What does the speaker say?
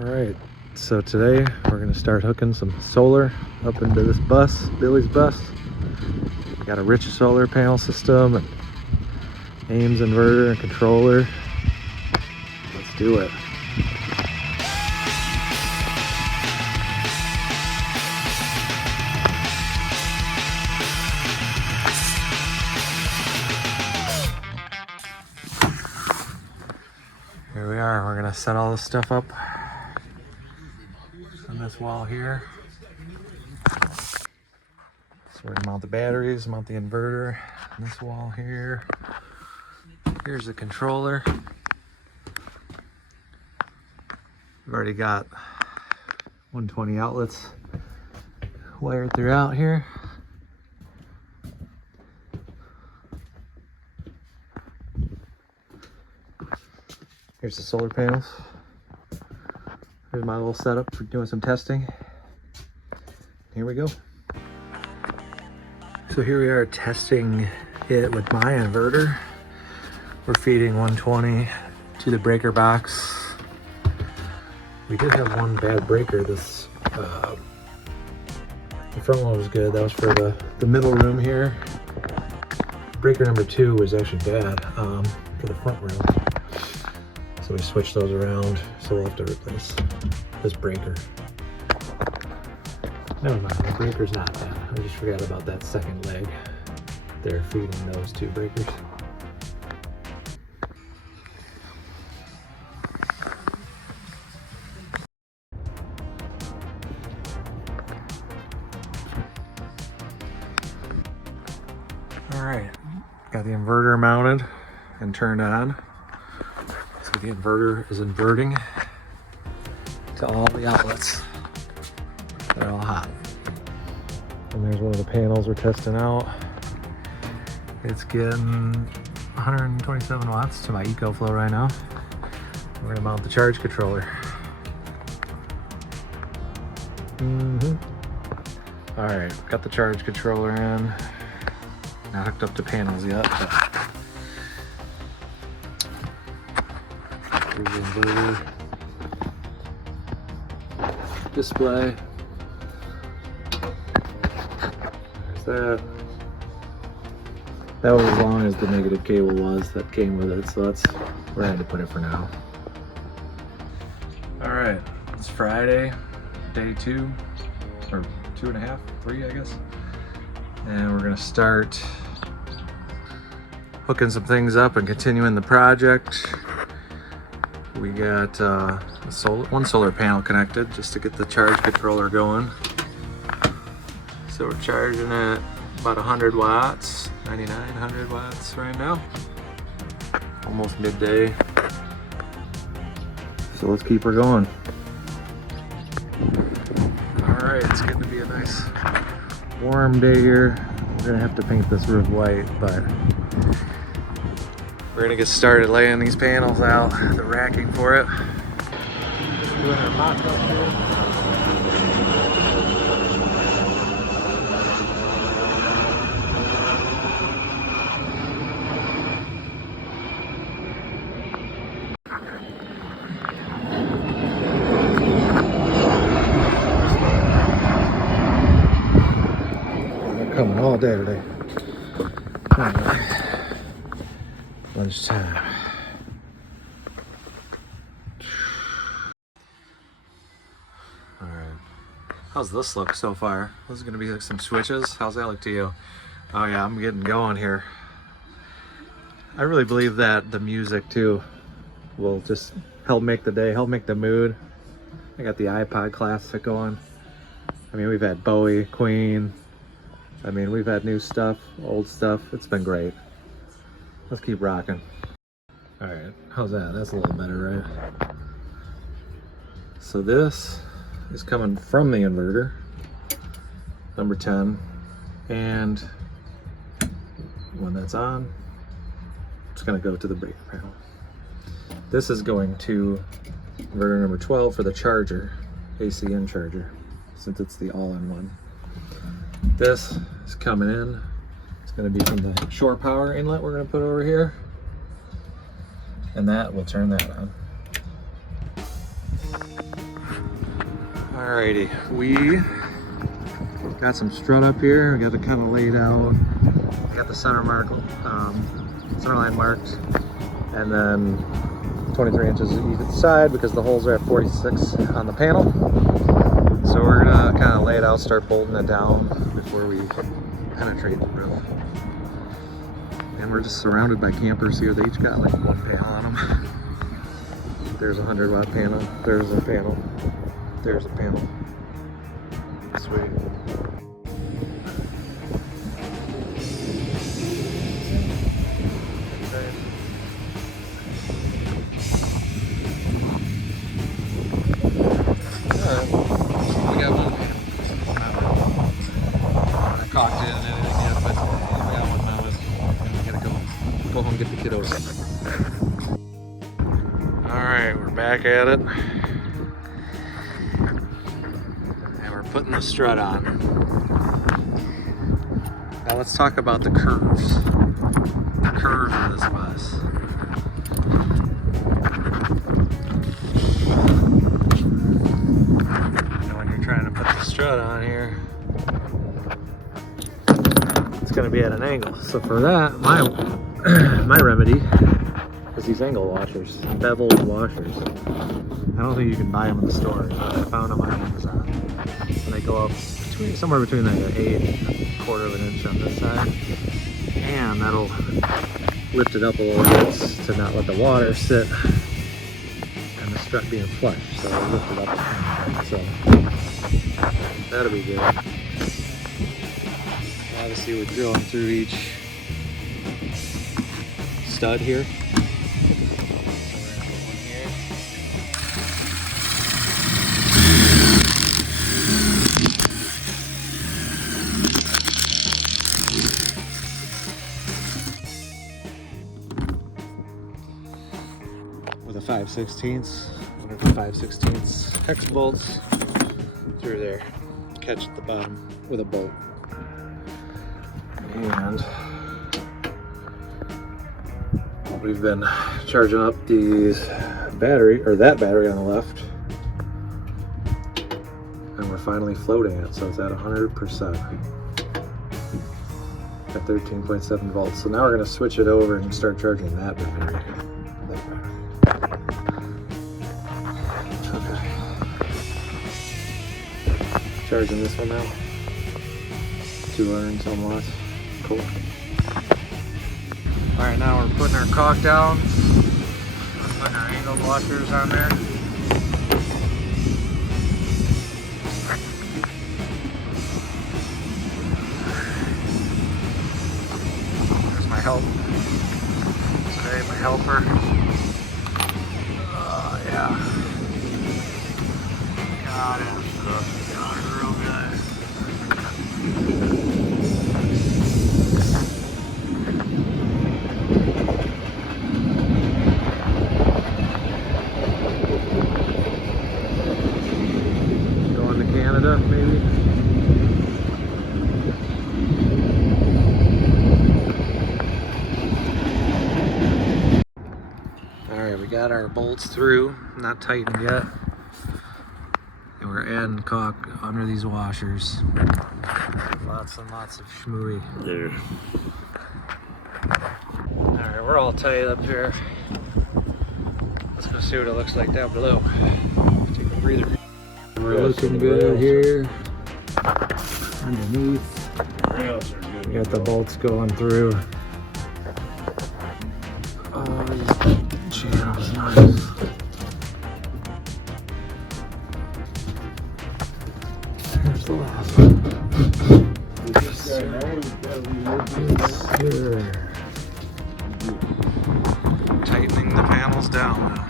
Alright, so today we're going to start hooking some solar up into this bus, Billy's bus. Got a rich solar panel system and Ames inverter and controller. Let's do it. Here we are, we're going to set all this stuff up on this wall here. So we're gonna mount the batteries, mount the inverter on this wall here. Here's the controller. We've already got 120 outlets wired throughout here. Here's the solar panels. Here's my little setup for doing some testing. Here we go. So here we are testing it with my inverter. We're feeding 120 to the breaker box. We did have one bad breaker. This the front one was good. That was for the middle room here. Breaker number 2 was actually bad for the front room. So we switched those around. So we'll have to replace this breaker. Never mind, the breaker's not bad. I just forgot about that second leg. They're feeding those 2 breakers. All right, got the inverter mounted and turned on. So the inverter is inverting to all the outlets. They're all hot. And there's one of the panels we're testing out. It's getting 127 watts to my EcoFlow right now. We're gonna mount the charge controller. All right, got the charge controller in. Not hooked up to panels yet, but here's the inverter. Display. There's that was as long as the negative cable was that came with it, so that's where I had to put it for now. All right, it's Friday, day 2, or 2.5, 3, I guess. And we're gonna start hooking some things up and continuing the project. We got one solar panel connected just to get the charge controller going. So we're charging at about 100 watts, 99, 100 watts right now. Almost midday. So let's keep her going. All right, it's getting to be a nice warm day here. We're gonna have to paint this roof white, but we're gonna get started laying these panels out, the racking for it. Doing our mock up here. Coming all day today. Lunchtime. All right. How's this look so far? This is gonna be like some switches. How's that look to you? Oh yeah, I'm getting going here. I really believe that the music too will just help make the day, help make the mood. I got the iPod Classic going. I mean, we've had Bowie, Queen. I mean, we've had new stuff, old stuff. It's been great. Let's keep rocking. All right, how's that? That's a little better, right? So this is coming from the inverter, number 10. And when that's on, it's gonna go to the breaker panel. This is going to inverter number 12 for the charger, ACN charger, since it's the all-in-one. This is coming in. It's going to be from the shore power inlet we're going to put over here. And that will turn that on. Alrighty, we got some strut up here. We got it kind of laid out. We got the center line marked, and then 23 inches each side because the holes are at 46 on the panel. So we're gonna kind of lay it out, start bolting it down before we penetrate the grill. And we're just surrounded by campers here. They each got like one panel on them. There's a 100-watt panel. There's a panel. There's a panel. Sweet. Go home and get the kiddos. Alright, we're back at it. And we're putting the strut on. Now let's talk about the curves. The curves of this bus. And when you're trying to put the strut on here, it's going to be at an angle. So for that, my remedy is these angle washers, beveled washers. I don't think you can buy them in the store. I found them on Amazon. And they go up somewhere between like an 8 and a quarter of an inch on this side. And that'll lift it up a little bit to not let the water sit and the strut being flush. So it'll lift it up. So that'll be good. Obviously we're drilling through each stud here. With a 5/16, one of the 5/16 hex bolts through there. Catch at the bottom with a bolt. And we've been charging up that battery on the left, and we're finally floating it, so it's at 100% at 13.7 volts. So now we're going to switch it over and start charging that battery. Charging this one now, 200 and some watts. Cool. Alright, now we're putting our caulk down, putting our angle washers on there. There's my help today, my helper. Yeah. Got it. Got it real good. Canada, maybe. Alright, we got our bolts through, not tightened yet. And we're adding caulk under these washers. Lots and lots of schmooey. Yeah. Alright, we're all tight up here. Let's go see what it looks like down below. Take a breather. We're looking good here underneath. We got the bolts going through. Oh, these channels, nice. There's the last one. Yes, sir. Yes, sir. Tightening the panels down now.